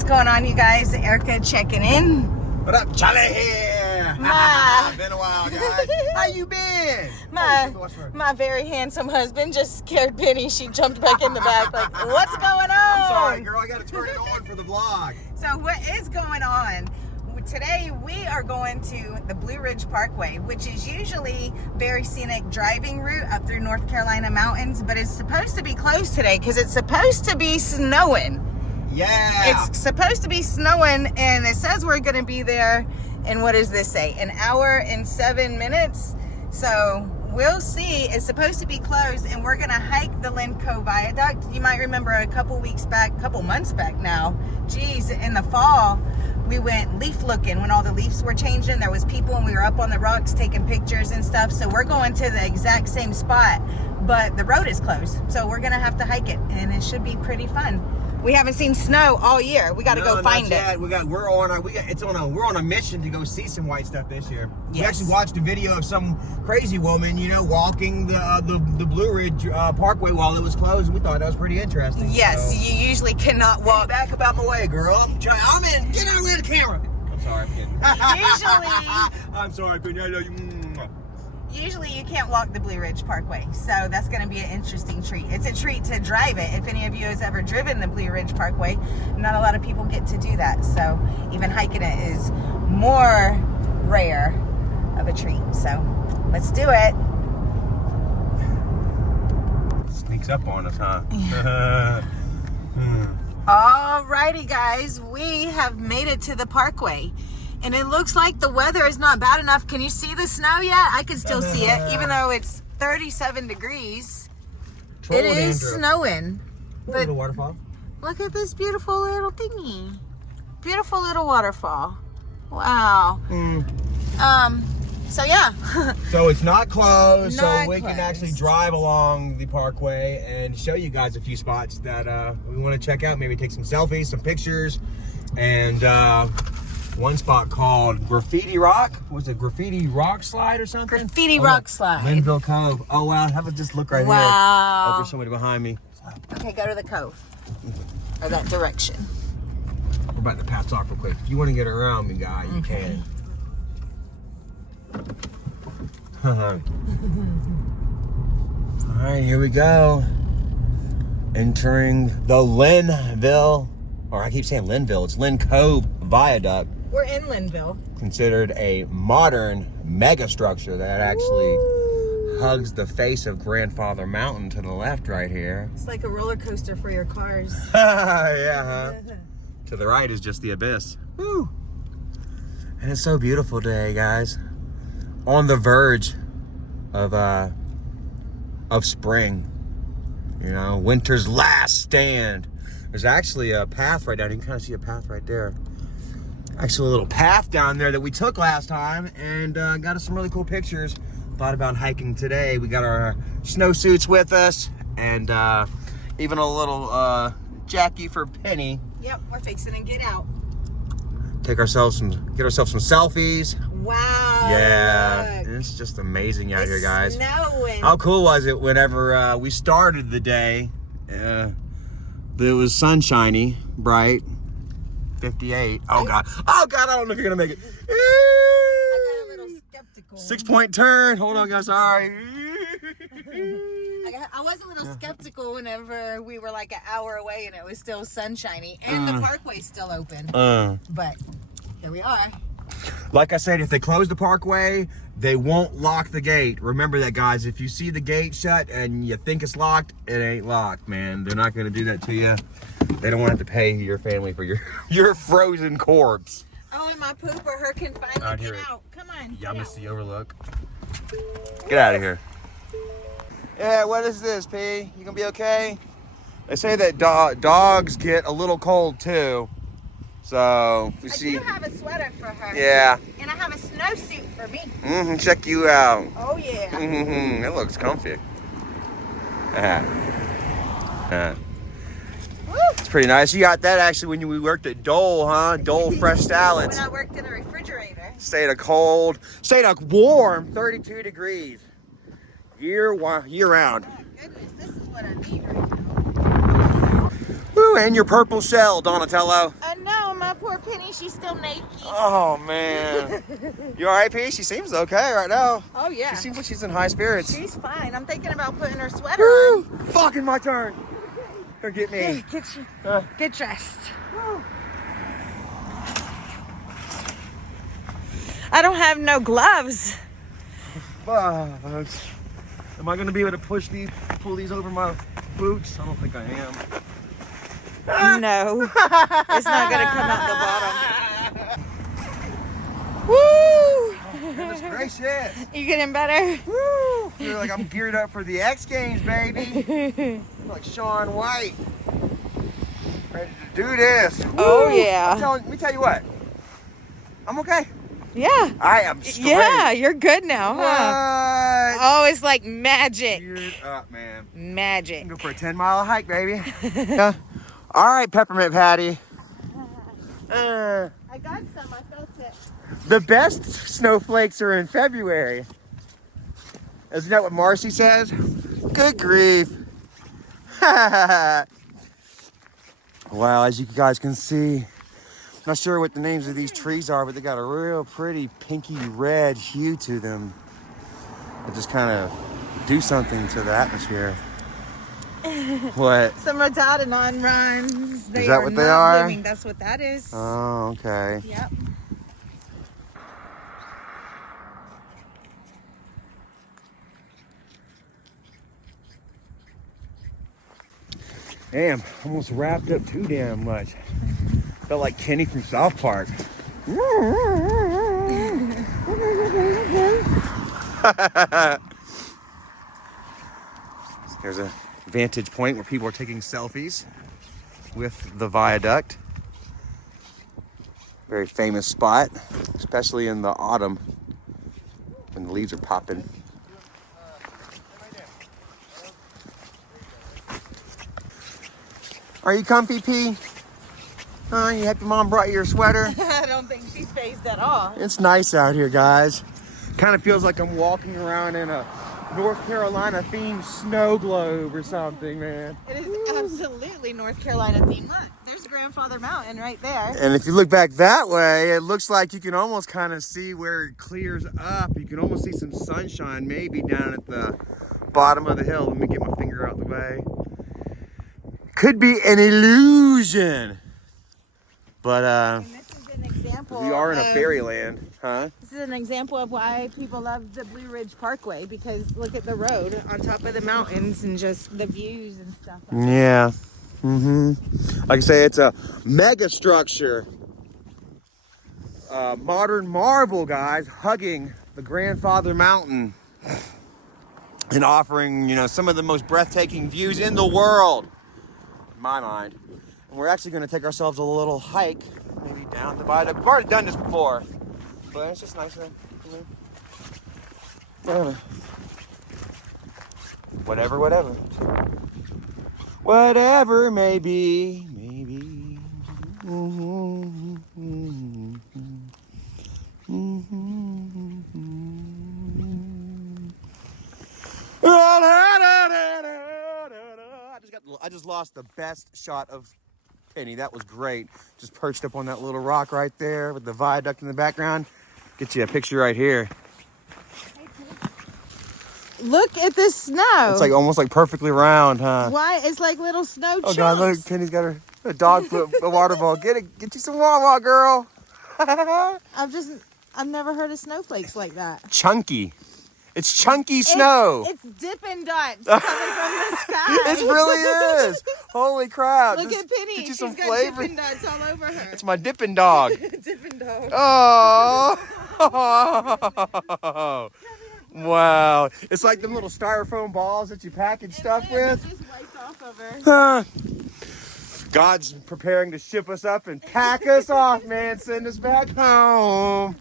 What's going on, you guys? Erica checking in. What up, Charlie here? Been a while, guys. How you been? My very handsome husband just scared Penny. She jumped back in the back like, what's going on? I'm sorry, girl. I got to turn it on for the vlog. So what is going on? Today we are going to the Blue Ridge Parkway, which is usually very scenic driving route up through North Carolina mountains, but it's supposed to be closed today because it's supposed to be snowing. Yeah. It's supposed to be snowing, and it says we're going to be there in, what does this say, an hour and 7 minutes. So we'll see. It's supposed to be closed, and we're going to hike the Linn Cove Viaduct. You might remember a couple months back now, geez, in the fall, we went leaf looking when all the leaves were changing. There was people, and we were up on the rocks taking pictures and stuff. So we're going to the exact same spot, but the road is closed. So we're going to have to hike it, and it should be pretty fun. We haven't seen snow all year. We got to go find it. We're on a mission to go see some white stuff this year. Yes. We actually watched a video of some crazy woman, walking the Blue Ridge Parkway while it was closed, and we thought that was pretty interesting. Yes, so, you usually cannot walk. Get back about my way, girl. Get out of the camera. I'm sorry, I'm kidding. I'm sorry, Penny. I love you. Usually you can't walk the Blue Ridge Parkway, so that's going to be an interesting treat. It's a treat to drive it. If any of you has ever driven the Blue Ridge Parkway, not a lot of people get to do that, so even hiking it is more rare of a treat. So let's do it. Sneaks up on us, huh? Alrighty, guys, we have made it to the Parkway. And it looks like the weather is not bad enough. Can you see the snow yet? I can still see it, even though it's 37 degrees. It is snowing. But little waterfall. Look at this beautiful little thingy. Beautiful little waterfall. Wow. So yeah. So it's not closed, so we can actually drive along the parkway and show you guys a few spots that we want to check out. Maybe take some selfies, some pictures, and one spot called Graffiti Rockside or something? Graffiti Rockside. Linn Cove. Oh, wow. Have a just look right here. Wow. Oh, there's somebody behind me. Okay, go to the cove. Or that direction. We're about to pass off real quick. If you want to get around me, guy, you can. All right, here we go. Entering the Linnville, or I keep saying Linnville, it's Linn Cove Viaduct. We're in Linnville. Considered a modern mega structure that actually hugs the face of Grandfather Mountain to the left right here. It's like a roller coaster for your cars. Yeah, huh? To the right is just the abyss. Woo! And it's so beautiful today, guys. On the verge of spring. Winter's last stand. There's actually a path right down. You can kind of see a path right there. Actually, a little path down there that we took last time, and got us some really cool pictures. Thought about hiking today. We got our snowsuits with us, and even a little Jackie for Penny. Yep, we're fixing to get out. Get ourselves some selfies. Wow. Yeah, it's just amazing out here, guys. Snowing. How cool was it whenever we started the day? It was sunshiny, bright. 58. Oh God, I don't know if you're gonna make it. I got a little skeptical. 6-point turn. Hold on, guys. Sorry. I was a little skeptical whenever we were like an hour away and it was still sunshiny and the parkway's still open. But here we are. Like I said, if they close the parkway, they won't lock the gate. Remember that, guys. If you see the gate shut and you think it's locked, it ain't locked, man. They're not gonna do that to you. They don't want to have to pay your family for your frozen corpse. Oh, and my pooper, her can finally get out. Come on. Yeah, I'm gonna see overlook. Get out of here. Yeah, what is this, P? You gonna be okay? They say that dogs get a little cold too. So I do have a sweater for her. Yeah. And I have a snowsuit for me. Check you out. Oh yeah. It looks comfy. It's pretty nice. You got that actually when we worked at Dole, huh? Dole Fresh Salads. When I worked in a refrigerator. Stayed a warm 32 degrees. Year round. Oh, goodness, this is what I need right now. Woo, and your purple shell, Donatello. I know. poor Penny, she's still naked. Oh, man. You all right, P? She seems okay right now. Oh, yeah. She seems like she's in high spirits. She's fine. I'm thinking about putting her sweater on. Fucking my turn. Here, get me. Get dressed. I don't have no gloves. Am I gonna be able to pull these over my boots? I don't think I am. No. It's not gonna come out the bottom. Woo! Goodness gracious. You getting better? Woo! Feel like I'm geared up for the X Games, baby. I'm like Shaun White. Ready to do this. Oh, Woo! yeah. Let me tell you what. I'm okay. Yeah. I am straight. Yeah, you're good now, What? huh? Oh, it's like magic. Geared up, man. Magic. Go for a 10-mile hike, baby. Yeah. All right, Peppermint Patty. I got some. I felt it. The best snowflakes are in February. Isn't that what Marcy says? Good grief. Wow, as you guys can see, not sure what the names of these trees are, but they got a real pretty pinky red hue to them. They just kind of do something to the atmosphere. What? Some rhododendron runs. Is that what they are? Blooming. That's what that is. Oh, okay. Yep. Damn, almost wrapped up too damn much. Felt like Kenny from South Park. There's a vantage point where people are taking selfies with the Viaduct. Very famous spot, especially in the autumn when the leaves are popping. Are you comfy, P? You happy mom brought you your sweater? I don't think she's phased at all. It's nice out here, guys. Kind of feels like I'm walking around in a North Carolina themed snow globe or something, man. It is absolutely North Carolina themed. Look, there's Grandfather Mountain right there. And if you look back that way, it looks like you can almost kind of see where it clears up. You can almost see some sunshine maybe down at the bottom of the hill. Let me get my finger out the way. Could be an illusion. But And this is an example we are in a of- fairyland, huh? This is an example of why people love the Blue Ridge Parkway, because look at the road on top of the mountains and just the views and stuff. Yeah. Like I say, it's a mega structure. Modern marvel, guys, hugging the Grandfather Mountain and offering, some of the most breathtaking views in the world, in my mind. And we're actually going to take ourselves a little hike, maybe down the Viaduct. We've already done this before, but it's just nice. Whatever. Whatever may be, maybe. I just lost the best shot of Penny. That was great. Just perched up on that little rock right there with the viaduct in the background. Get you a picture right here. Look at this snow. It's like almost like perfectly round, huh? Why? It's like little snow chunks. Oh God, look, Penny's got her a dog foot, a water ball. Get you some Wawa, girl. I've never heard of snowflakes like that. Chunky. It's chunky snow. It's Dippin' Dots coming from the sky. It really is. Holy crap. Look at Penny. Get you She's some got flavor. Dippin' Dots all over her. It's my dipping dog. Dippin' Dog. Oh. Wow. It's like them little styrofoam balls that you package stuff with. Just wiped off of her. God's preparing to ship us up and pack us off, man. Send us back home.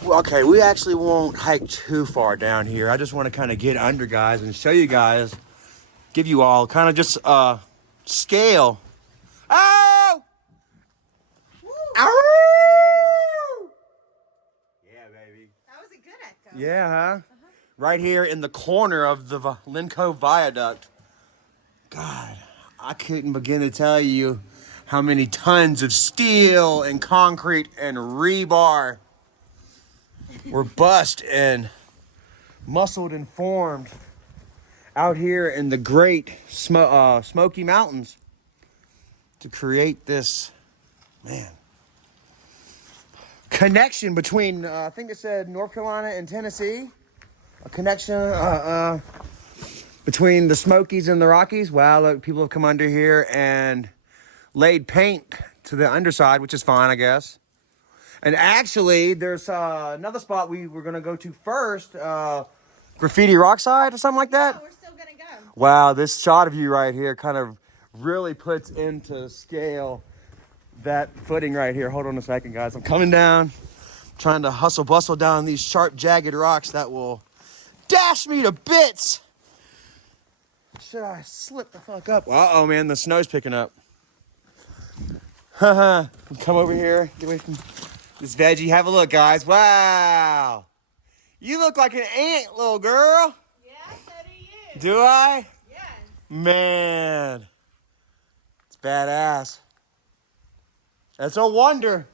Well, okay, we actually won't hike too far down here. I just want to kind of get under, guys, and show you guys, give you all kind of just scale. Oh! Ow! Yeah, baby. That was a good echo. Yeah, huh? Right here in the corner of the Linn Cove Viaduct. God, I couldn't begin to tell you how many tons of steel and concrete and rebar were bust and muscled and formed out here in the great Smoky Mountains to create this, man, connection between, I think it said North Carolina and Tennessee. A connection between the Smokies and the Rockies. Wow, look, people have come under here and laid paint to the underside, which is fine, I guess. And actually, there's another spot we were going to go to first, Graffiti Rockside or something like that. Oh, we're still going to go. Wow, this shot of you right here kind of really puts into scale that footing right here. Hold on a second, guys. I'm coming down, trying to hustle bustle down these sharp, jagged rocks that will dash me to bits. Should I slip the fuck up? Uh-oh, man, the snow's picking up. Haha, come over here, get away from this veggie. Have a look, guys. Wow. You look like an ant, little girl. Yeah, so do you. Do I? Yes. Man, it's badass. That's a wonder.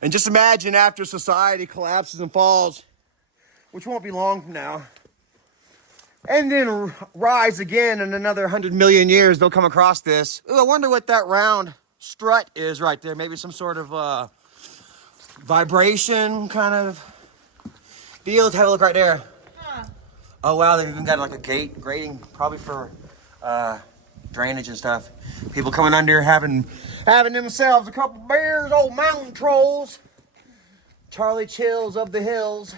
And just imagine after society collapses and falls, which won't be long from now, and then rise again in another 100 million years, they'll come across this. Ooh, I wonder what that round strut is right there. Maybe some sort of vibration kind of deal. Let's have a look right there. Huh. Oh wow, they've even got like a grating, probably for drainage and stuff. People coming under having themselves a couple beers, old mountain trolls, Charlie Chills of the hills,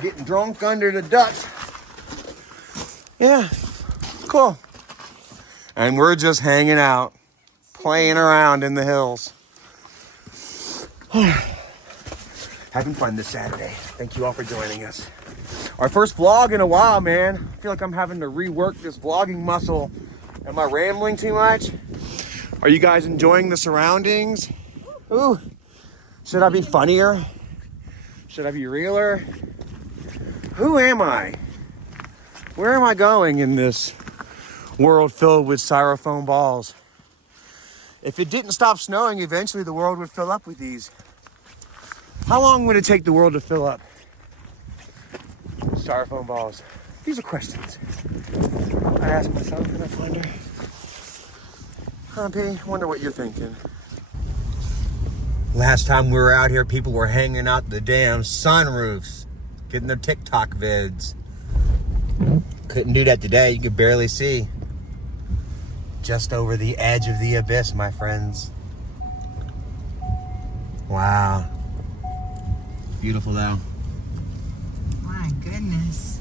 getting drunk under the Dutch. Yeah, cool. And we're just hanging out, playing around in the hills. Having fun this Saturday. Thank you all for joining us. Our first vlog in a while, man. I feel like I'm having to rework this vlogging muscle. Am I rambling too much? Are you guys enjoying the surroundings? Ooh. Should I be funnier? Should I be realer? Who am I? Where am I going in this world filled with styrofoam balls? If it didn't stop snowing, eventually the world would fill up with these. How long would it take the world to fill up? Styrofoam balls. These are questions I ask myself and I wonder. Humpy, wonder what you're thinking. Last time we were out here, people were hanging out the damn sunroofs, getting their TikTok vids. Couldn't do that today. You could barely see. Just over the edge of the abyss, my friends. Wow. Beautiful though. My goodness.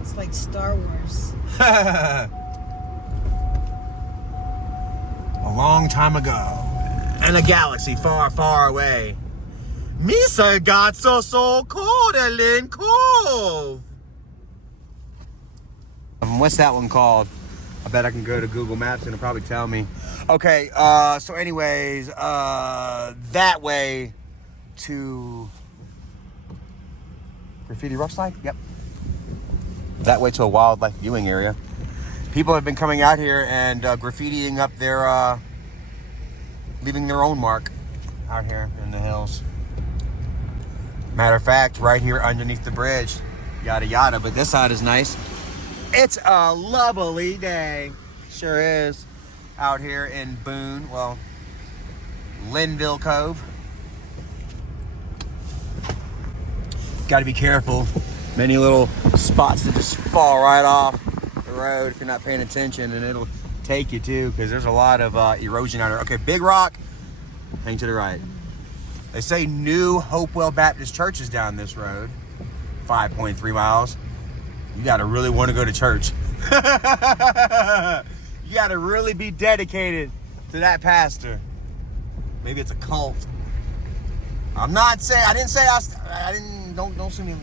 It's like Star Wars. A long time ago, in a galaxy far, far away, Misa got so cold at Linn Cove. What's that one called? I bet I can go to Google Maps and it'll probably tell me. Okay, so anyways, that way to Graffiti Rockside? Yep. That way to a wildlife viewing area. People have been coming out here and graffitiing up their, leaving their own mark out here in the hills. Matter of fact, right here underneath the bridge, yada yada, but this side is nice. It's a lovely day, sure is, out here in Boone, well, Linn Cove. Gotta be careful. Many little spots that just fall right off the road if you're not paying attention, and it'll take you too, because there's a lot of erosion out here. Okay, big rock, hang to the right. They say New Hopewell Baptist Church is down this road, 5.3 miles. You gotta really want to go to church. You gotta really be dedicated to that pastor. Maybe it's a cult. I'm not saying, I didn't, don't sue me.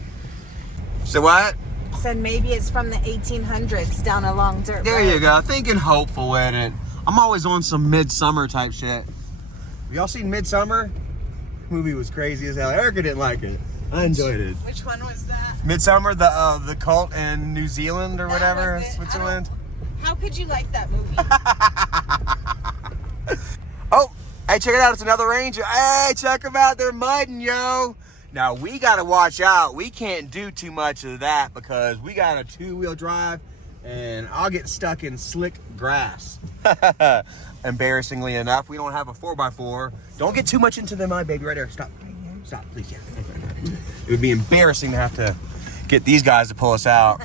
So what? said maybe it's from the 1800s down a long dirt There road. you go. Thinking hopeful with it. I'm always on some Midsummer type shit. Have y'all seen Midsummer? Movie was crazy as hell. Erica didn't like it. I enjoyed it. Which one was that? Midsummer, the cult in New Zealand or whatever, was it. Switzerland. How could you like that movie? Oh, hey, check it out. It's another Ranger. Hey, check them out. They're mudding, yo. Now, we got to watch out. We can't do too much of that because we got a two-wheel drive and I'll get stuck in slick grass. Embarrassingly enough, we don't have a 4x4. Don't get too much into the mud, baby. Right there. Stop. Stop, please. Yeah. It would be embarrassing to have to get these guys to pull us out.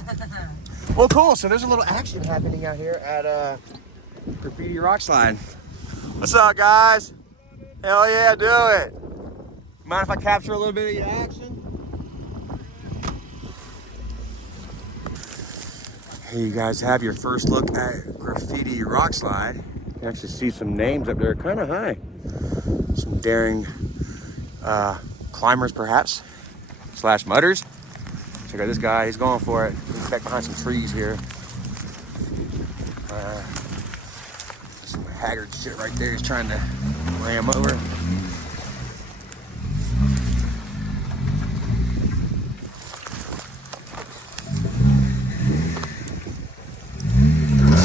Well, cool. So there's a little action happening out here at Graffiti Rockside. What's up, guys? Hell yeah, do it. Mind if I capture a little bit of your action? Hey, you guys have your first look at Graffiti Rockslide. You can actually see some names up there kind of high. Some daring climbers, perhaps, slash mudders. Check out this guy, he's going for it. He's back behind some trees here. Some haggard shit right there. He's trying to ram over.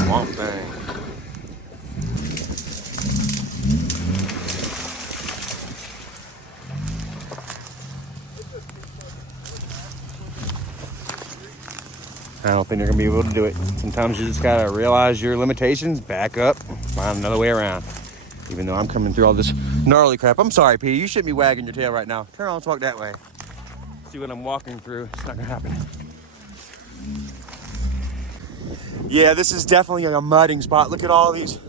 Swamp thing. I don't think they're gonna be able to do it. Sometimes you just gotta realize your limitations, back up, find another way around. Even though I'm coming through all this gnarly crap. I'm sorry, P, you shouldn't be wagging your tail right now. Turn around, let's walk that way. See what I'm walking through. It's not gonna happen. Yeah, this is definitely like a mudding spot. Look at all these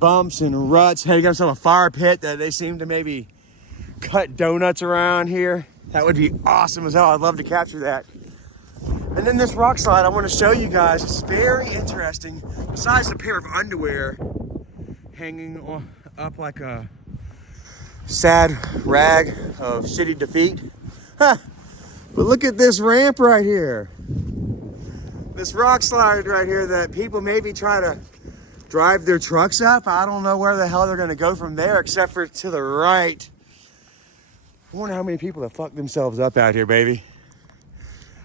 bumps and ruts. Hey, you got yourself a fire pit that they seem to maybe cut donuts around here. That would be awesome as hell. I'd love to capture that. And then this rock slide I want to show you guys. It's very interesting. Besides the pair of underwear hanging up like a sad rag of shitty defeat. Huh. But look at this ramp right here. This rock slide right here that people maybe try to drive their trucks up. I don't know where the hell they're gonna go from there except for to the right. I wonder how many people have fucked themselves up out here, baby.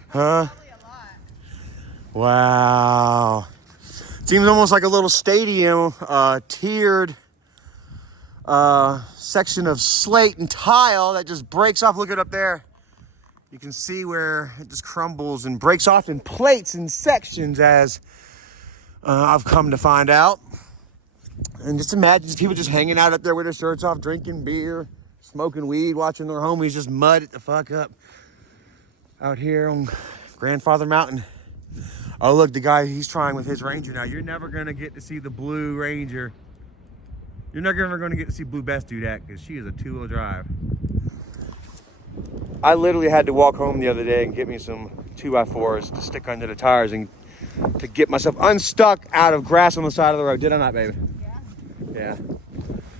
Huh? Wow. Seems almost like a little stadium, tiered section of slate and tile that just breaks off. Look it up there. You can see where it just crumbles and breaks off in plates and sections as I've come to find out. And just imagine people just hanging out up there with their shirts off, drinking beer, smoking weed, watching their homies just mud it the fuck up out here on Grandfather Mountain. Oh, look, the guy, he's trying with his Ranger now. You're never going to get to see the Blue Ranger. You're never going to get to see Blue Best do that because she is a two-wheel drive. I literally had to walk home the other day and get me some 2x4s to stick under the tires and to get myself unstuck out of grass on the side of the road. Did I not, baby? Yeah.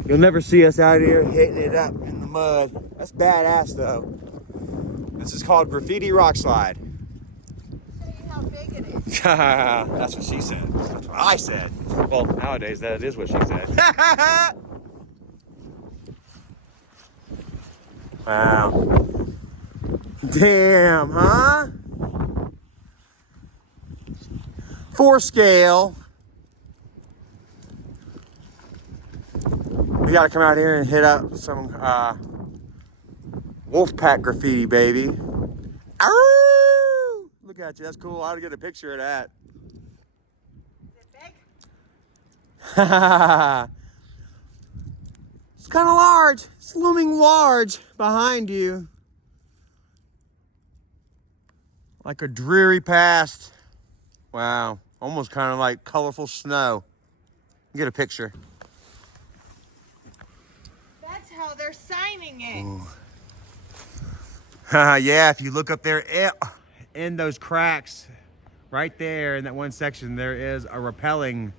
You'll never see us out here hitting it up in the mud. That's badass, though. This is called Graffiti Rockslide. How big it is. That's what she said. That's what I said. Well, nowadays that is what she said. Wow. Damn, huh? 4 scale. We gotta come out here and hit up some Wolfpack graffiti, baby. Arroo! Look at you, that's cool. I ought to get a picture of that. Is it big? It's kind of large. It's looming large behind you. Like a dreary past. Wow. Almost kind of like colorful snow. Get a picture. That's how they're signing it. Yeah, if you look up there in those cracks, right there in that one section, there is a rappelling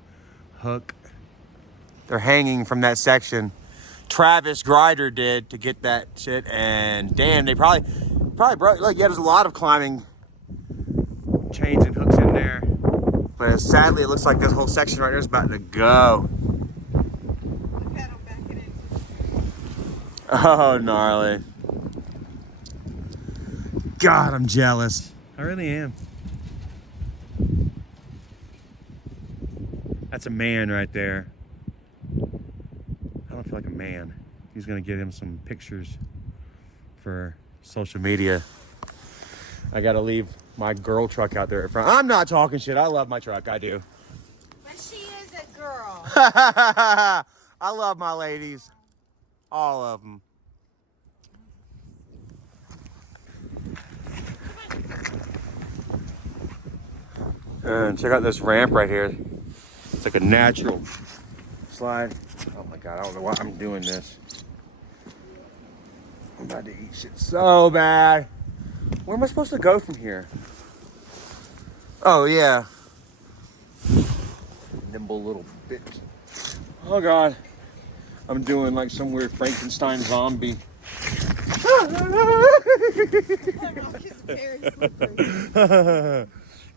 hook. They're hanging from that section. Travis Grider did to get that shit, and damn, they probably broke. Look, yeah, there's a lot of climbing chains and hooks in there. But sadly, it looks like this whole section right here is about to go. Look at him backing into. Oh, gnarly. God, I'm jealous. I really am. That's a man right there. I don't feel like a man. He's gonna get him some pictures for social media. I gotta leave my girl truck out there in front. I'm not talking shit. I love my truck. I do. But she is a girl. I love my ladies. All of them. And check out this ramp right here. It's like a natural slide. Oh my God, I don't know why I'm doing this. I'm about to eat shit so bad. Where am I supposed to go from here? Oh yeah. Nimble little bitch. Oh God. I'm doing like some weird Frankenstein zombie.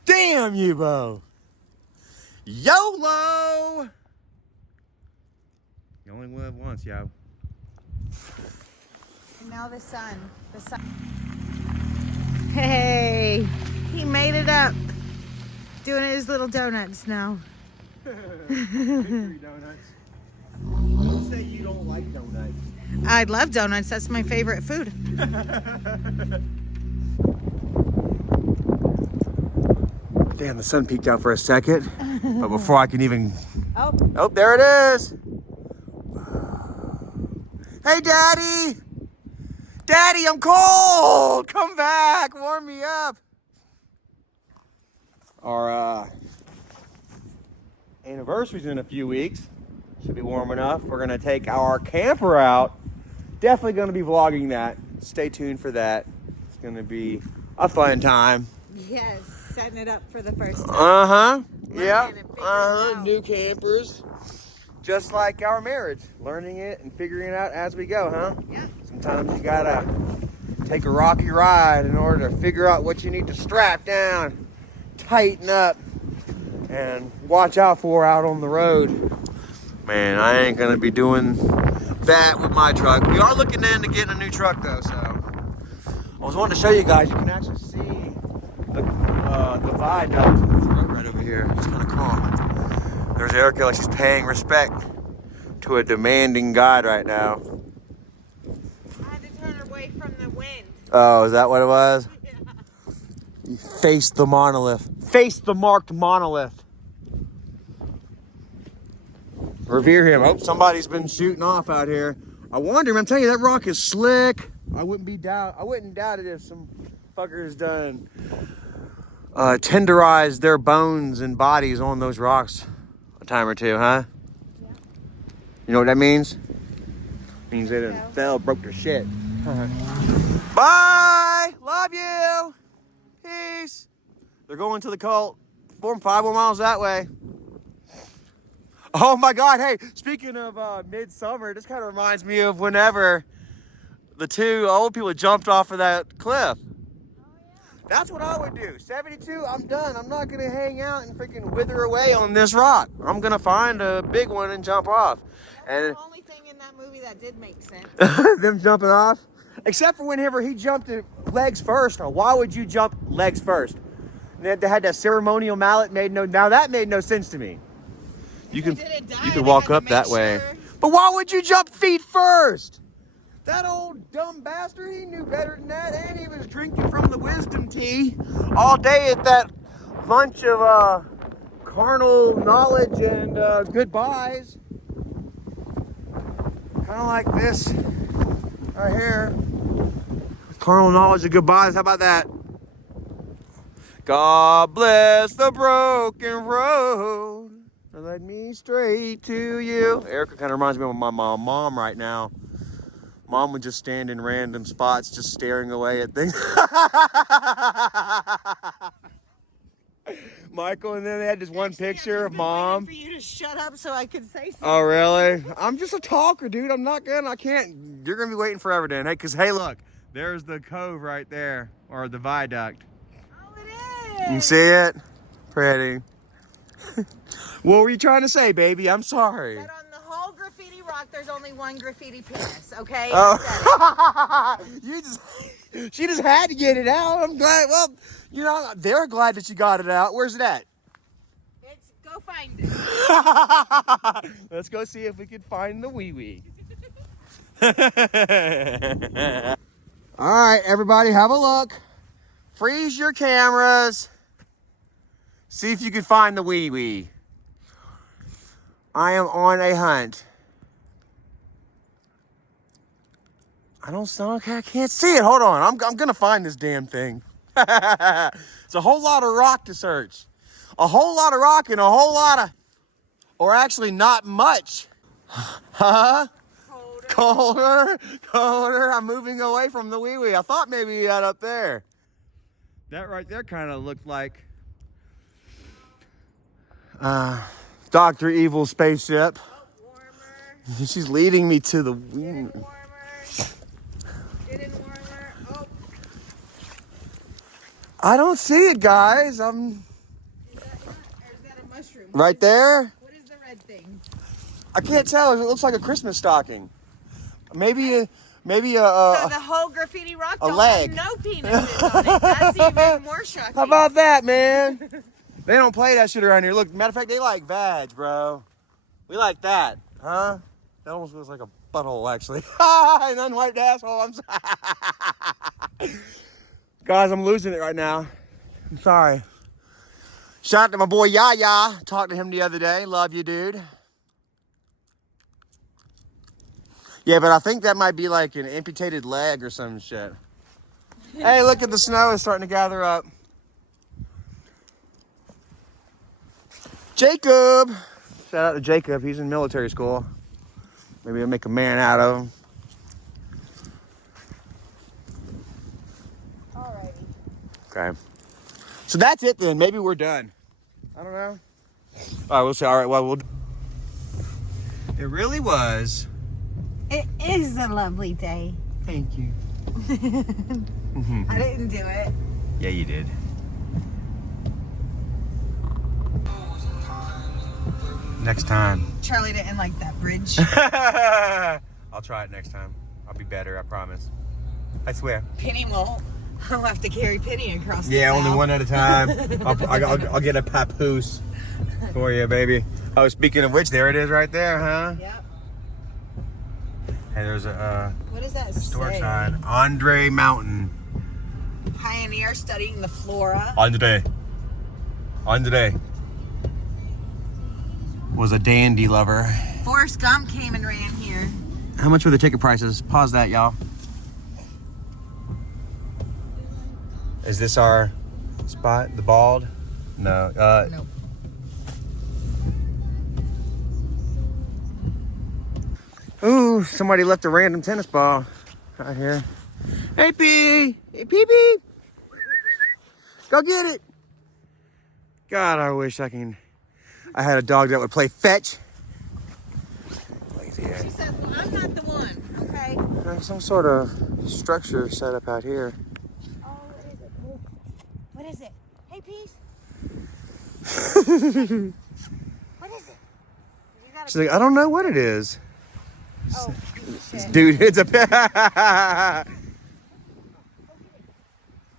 Damn you, Bo. YOLO! You only live once, yo. And now the sun. The sun. Hey, he made it up. Doing his little donuts now. Victory donuts. You say you don't like donuts. I love donuts. That's my favorite food. Damn, the sun peeked out for a second. But before I can even... Oh. Oh, there it is. Hey, Daddy. Daddy, I'm cold. Come back. Warm me up. Our anniversary's in a few weeks. Should be warm enough. We're going to take our camper out. Definitely going to be vlogging that. Stay tuned for that. It's going to be a fun time. Yes, setting it up for the first time. Uh-huh. Yeah. Learning and figuring it out. New campers. Just like our marriage. Learning it and figuring it out as we go, huh? Yeah. Sometimes you gotta take a rocky ride in order to figure out what you need to strap down, tighten up, and watch out for out on the road. Man, I ain't gonna be doing that with my truck. We are looking into getting a new truck though, so. I was wanting to show you guys, you can actually see the viaduct right over here. It's kind of cool. There's Erica, like she's paying respect to a demanding guide right now. I had to turn away from the wind. Oh, is that what it was? Yeah. You face the monolith. Face the marked monolith. Revere him. Oh, somebody's been shooting off out here. I wonder, I'm telling you, that rock is slick. I wouldn't doubt it if some fuckers done tenderized their bones and bodies on those rocks a time or two, huh? Yeah. You know what that means? Means they done fell, broke their shit. Bye! Love you! Peace! They're going to the cult. 4 and 5 more miles that way. Oh my God, hey, speaking of midsummer, this kind of reminds me of whenever the two old people jumped off of that cliff. That's what I would do. 72, I'm done. I'm not gonna hang out and freaking wither away on this rock. I'm gonna find a big one and jump off. That's the only thing in that movie that did make sense. Them jumping off? Except for whenever he jumped legs first. Now, why would you jump legs first? And they had that ceremonial mallet now that made no sense to me. You could walk up that way. But why would you jump feet first? That old dumb bastard, he knew better than that, and he was drinking from the wisdom tea all day at that bunch of carnal knowledge and goodbyes. Kind of like this right here. Carnal knowledge and goodbyes, how about that? God bless the broken road that led me straight to you. Erica kind of reminds me of my mom right now. Mom would just stand in random spots, just staring away at things. Michael, and then they had this one picture of Mom. For you to shut up so I could say something. Oh, really? I'm just a talker, dude. I can't. You're going to be waiting forever, Dan. Hey, because, hey, look, there's the cove right there, or the viaduct. Oh, it it. You can see it? Pretty. What were you trying to say, baby? I'm sorry. That on the whole Graffiti Rock, there's only one graffiti penis, okay? Oh. She just had to get it out. I'm glad. Well, you know, they're glad that you got it out. Where's it at? Go find it. Let's go see if we can find the wee-wee. All right, everybody, have a look. Freeze your cameras. See if you can find the wee-wee. I am on a hunt. I can't see it. Hold on. I'm gonna find this damn thing. It's a whole lot of rock to search. A whole lot of rock and a whole lot of, or actually not much. Huh? Colder. I'm moving away from the wee-wee. I thought maybe you had up there. That right there kind of looked like Dr. Evil's spaceship. Oh, warmer. She's leading me to the Getting warmer. Getting warmer. Oh. I don't see it, guys. Is that not, or is that a mushroom? Right there. What is the red thing? I can't tell. It looks like a Christmas stocking. Maybe a So the whole Graffiti Rock don't leg. have no penises on it. That's even more shocking. How about that, man? They don't play that shit around here. Look, matter of fact, they like vag, bro. We like that, huh? That almost looks like a butthole, actually. An unwiped asshole. I'm sorry. Guys, I'm losing it right now. I'm sorry. Shout out to my boy Yaya. Talked to him the other day. Love you, dude. Yeah, but I think that might be like an amputated leg or some shit. Hey, look at the snow is starting to gather up. Jacob. Shout out to Jacob. He's in military school. Maybe I'll make a man out of him. Alrighty. Okay. So that's it then. Maybe we're done. I don't know. All right, we'll see. All right, well, it really was. It is a lovely day. Thank you. I didn't do it. Yeah, you did. Next time. Charlie didn't like that bridge. I'll try it next time. I'll be better, I promise. I swear. Penny won't. I'll have to carry Penny across the Yeah, only canal. one at a time. I'll get a papoose for you, baby. Oh, speaking of which, there it is right there, huh? Yep. Hey, there's a What does that storage say? sign. Andre Mountain. Pioneer studying the flora. Andre was a dandy lover. Forrest Gump came and ran here. How much were the ticket prices? Pause that, y'all. Is this our spot? The bald? No. Nope. Ooh, somebody left a random tennis ball out here. Hey, P! Hey, Pee-Pee! Go get it! God, I wish I had a dog that would play fetch. Lazy ass. She says, well, I'm not the one, okay? There's some sort of structure set up out here. Oh, what is it? What is it? Hey, Peace. What is it? You gotta She's like, I don't know what it is. Oh, shit. Dude, it's a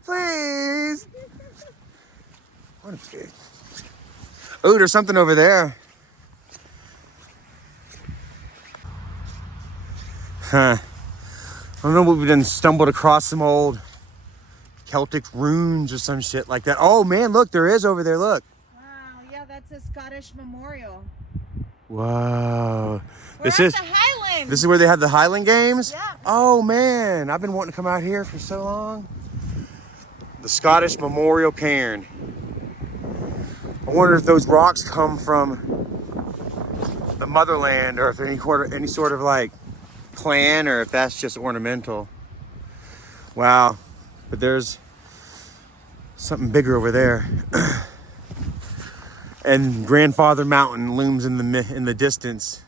please. What a pig. Oh, there's something over there. Huh. I don't know what we've done, stumbled across some old Celtic runes or some shit like that. Oh man, look, there is over there, look. Wow, yeah, that's a Scottish memorial. Whoa. We're at the Highlands. This is where they have the Highland Games? Yeah. Oh man, I've been wanting to come out here for so long. The Scottish Memorial Cairn. I wonder if those rocks come from the motherland or if any sort of like clan or if that's just ornamental. Wow, but there's something bigger over there. And Grandfather Mountain looms in the distance,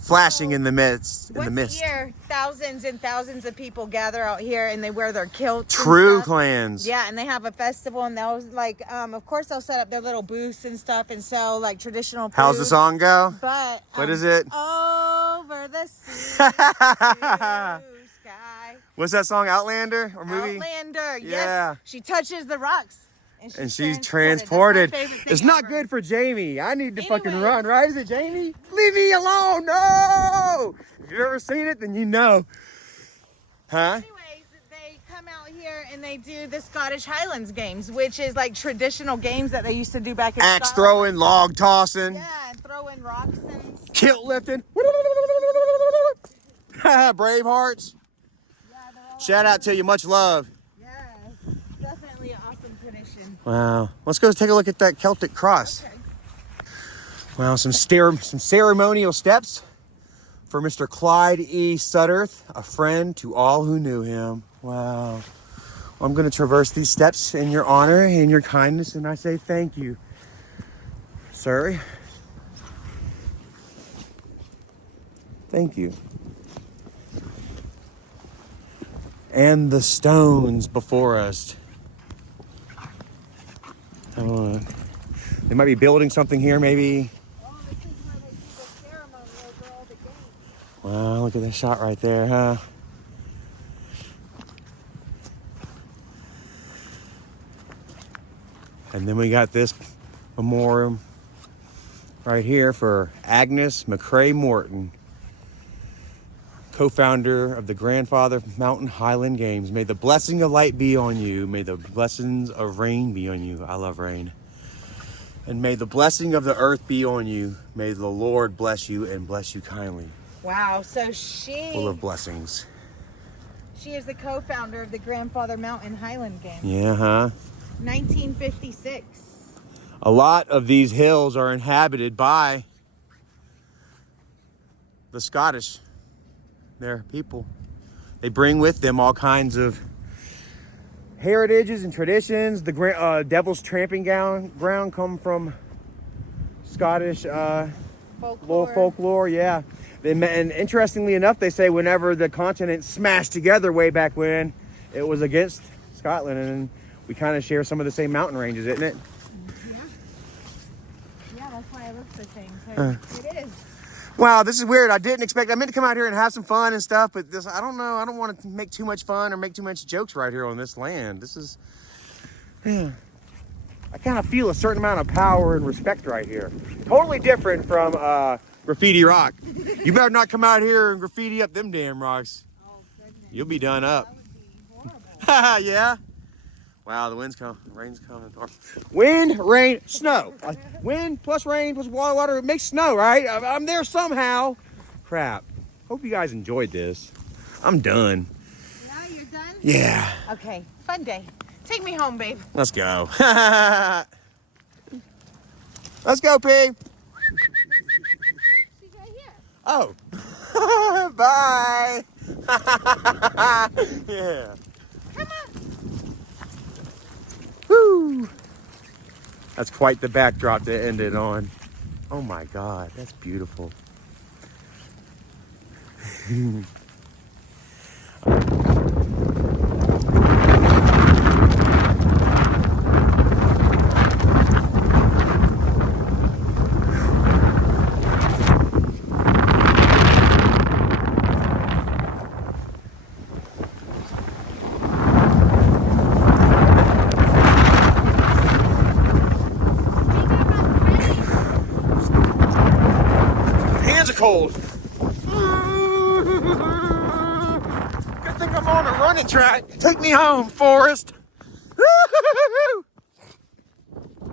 flashing in the mist. What's the year? thousands and thousands of people gather out here, and they wear their kilts. True and stuff. clans. Yeah, and they have a festival, and they'll like, of course, they'll set up their little booths and stuff, and sell like traditional food. How's the song go? But what is it? Over the sea, blue sky. What's that song? Outlander or movie? Outlander. Yeah. Yes. She touches the rocks. And she's transported. That's my favorite thing It's not ever. good for Jamie. I need to fucking Anyways. run, right? Is it Jamie? Leave me alone. No. If you've ever seen it, then you know. Huh? Anyways, they come out here and they do the Scottish Highlands Games, which is like traditional games that they used to do back in Axe Scotland. throwing, log tossing, Yeah, and throwing rocks and kilt lifting. Bravehearts. yeah, they're all Shout out to you. Much love. Yes, definitely an awesome tradition. Wow. Let's go take a look at that Celtic cross. Okay. Wow, some ceremonial steps for Mr. Clyde E. Sutterth, a friend to all who knew him. Wow. I'm going to traverse these steps in your honor and your kindness, and I say thank you, sir. Thank you. And the stones before us. They might be building something here, maybe. Oh, this is where they do the ceremony over all the games. Wow, look at that shot right there, huh? And then we got this memorial right here for Agnes McCrae Morton, co-founder of the Grandfather Mountain Highland Games. May the blessing of light be on you. May the blessings of rain be on you. I love rain. And may the blessing of the earth be on you. May the Lord bless you and bless you kindly. Wow, so she Full of blessings. she is the co-founder of the Grandfather Mountain Highland Games. Yeah, huh? 1956. A lot of these hills are inhabited by the Scottish. They're people. They bring with them all kinds of heritages and traditions. The Devil's Tramping Ground come from Scottish folklore, yeah. And interestingly enough, they say whenever the continent smashed together way back when, it was against Scotland, and we kind of share some of the same mountain ranges, isn't it? Yeah, that's why it looks the same. So it is. Wow, this is weird. I didn't expect. I meant to come out here and have some fun and stuff, but this, I don't know. I don't want to make too much fun or make too much jokes right here on this land. This is, yeah. I kind of feel a certain amount of power and respect right here. Totally different from Graffiti Rock. You better not come out here and graffiti up them damn rocks. Oh, goodness. You'll be done up. That would be horrible. Yeah. Wow, the wind's coming. Rain's coming. Wind, rain, snow. Wind plus rain plus water, it makes snow, right? I'm there somehow. Crap. Hope you guys enjoyed this. I'm done. Now you're done? Yeah. Okay, fun day. Take me home, babe. Let's go. Let's go, P. She's right here. Oh. Bye. Yeah. Come on. Woo. That's quite the backdrop to end it on. Oh my God, that's beautiful. Hands are cold. Good thing I'm on a running track. Take me home, Forrest.